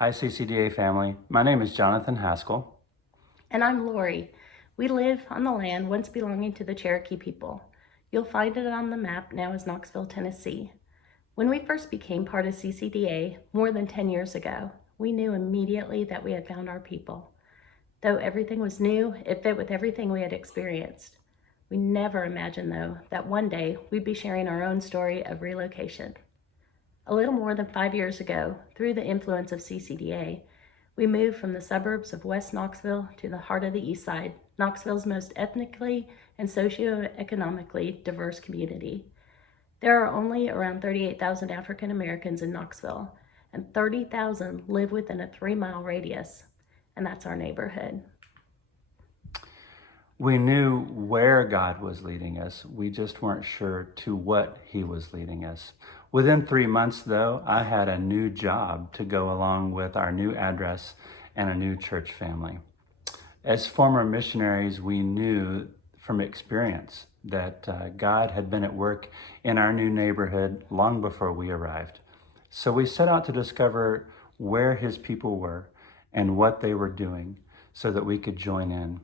Hi, CCDA family. My name is Jonathan Haskell. And I'm Lori. We live on the land once belonging to the Cherokee people. You'll find it on the map now as Knoxville, Tennessee. When we first became part of CCDA more than 10 years ago, we knew immediately that we had found our people. Though everything was new, it fit with everything we had experienced. We never imagined, though, that one day we'd be sharing our own story of relocation. A little more than 5 years ago, through the influence of CCDA, we moved from the suburbs of West Knoxville to the heart of the East Side, Knoxville's most ethnically and socioeconomically diverse community. There are only around 38,000 African Americans in Knoxville, and 30,000 live within a 3-mile radius, and that's our neighborhood. We knew where God was leading us. We just weren't sure to what He was leading us. Within 3 months, though, I had a new job to go along with our new address and a new church family. As former missionaries, we knew from experience that God had been at work in our new neighborhood long before we arrived. So we set out to discover where His people were and what they were doing so that we could join in.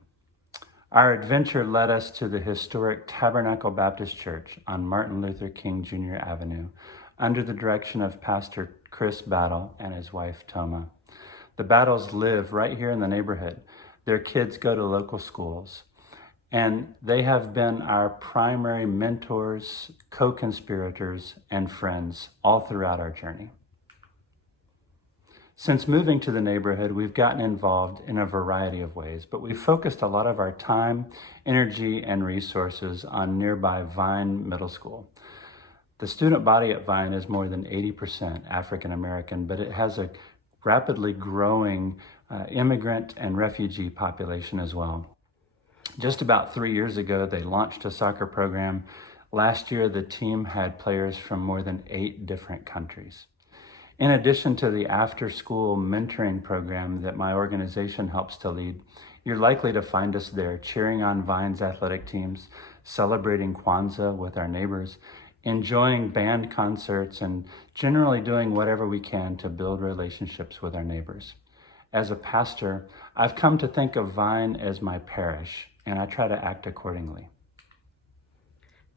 Our adventure led us to the historic Tabernacle Baptist Church on Martin Luther King Jr. Avenue under the direction of Pastor Chris Battle and his wife Toma. The Battles live right here in the neighborhood. Their kids go to local schools, and they have been our primary mentors, co-conspirators, and friends all throughout our journey. Since moving to the neighborhood, we've gotten involved in a variety of ways, but we've focused a lot of our time, energy, and resources on nearby Vine Middle School. The student body at Vine is more than 80% African American, but it has a rapidly growing immigrant and refugee population as well. Just about 3 years ago, they launched a soccer program. Last year, the team had players from more than 8 different countries. In addition to the after-school mentoring program that my organization helps to lead, you're likely to find us there cheering on Vine's athletic teams, celebrating Kwanzaa with our neighbors, enjoying band concerts, and generally doing whatever we can to build relationships with our neighbors. As a pastor, I've come to think of Vine as my parish, and I try to act accordingly.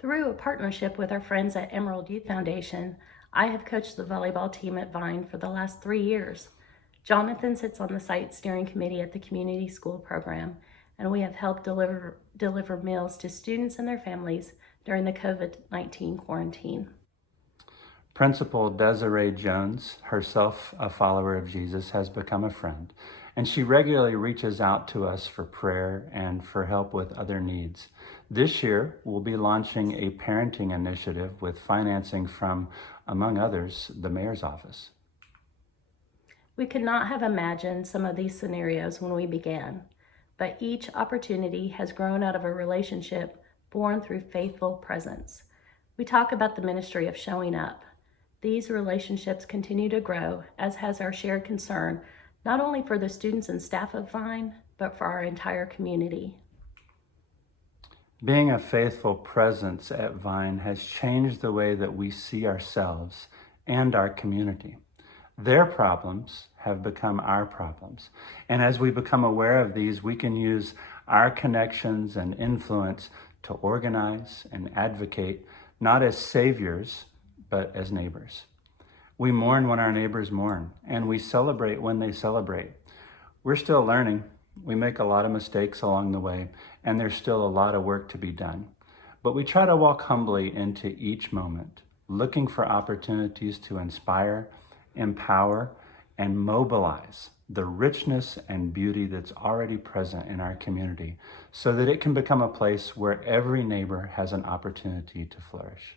Through a partnership with our friends at Emerald Youth Foundation, I have coached the volleyball team at Vine for the last 3 years. Jonathan sits on the site steering committee at the community school program, and we have helped deliver meals to students and their families during the COVID-19 quarantine. Principal Desiree Jones, herself a follower of Jesus, has become a friend, and she regularly reaches out to us for prayer and for help with other needs. This year, we'll be launching a parenting initiative with financing from, among others, the mayor's office. We could not have imagined some of these scenarios when we began, but each opportunity has grown out of a relationship born through faithful presence. We talk about the ministry of showing up. These relationships continue to grow, as has our shared concern, not only for the students and staff of Vine, but for our entire community. Being a faithful presence at Vine has changed the way that we see ourselves and our community. Their problems have become our problems. And as we become aware of these, we can use our connections and influence to organize and advocate, not as saviors, but as neighbors. We mourn when our neighbors mourn, and we celebrate when they celebrate. We're still learning. We make a lot of mistakes along the way, and there's still a lot of work to be done. But we try to walk humbly into each moment, looking for opportunities to inspire, empower, and mobilize the richness and beauty that's already present in our community so that it can become a place where every neighbor has an opportunity to flourish.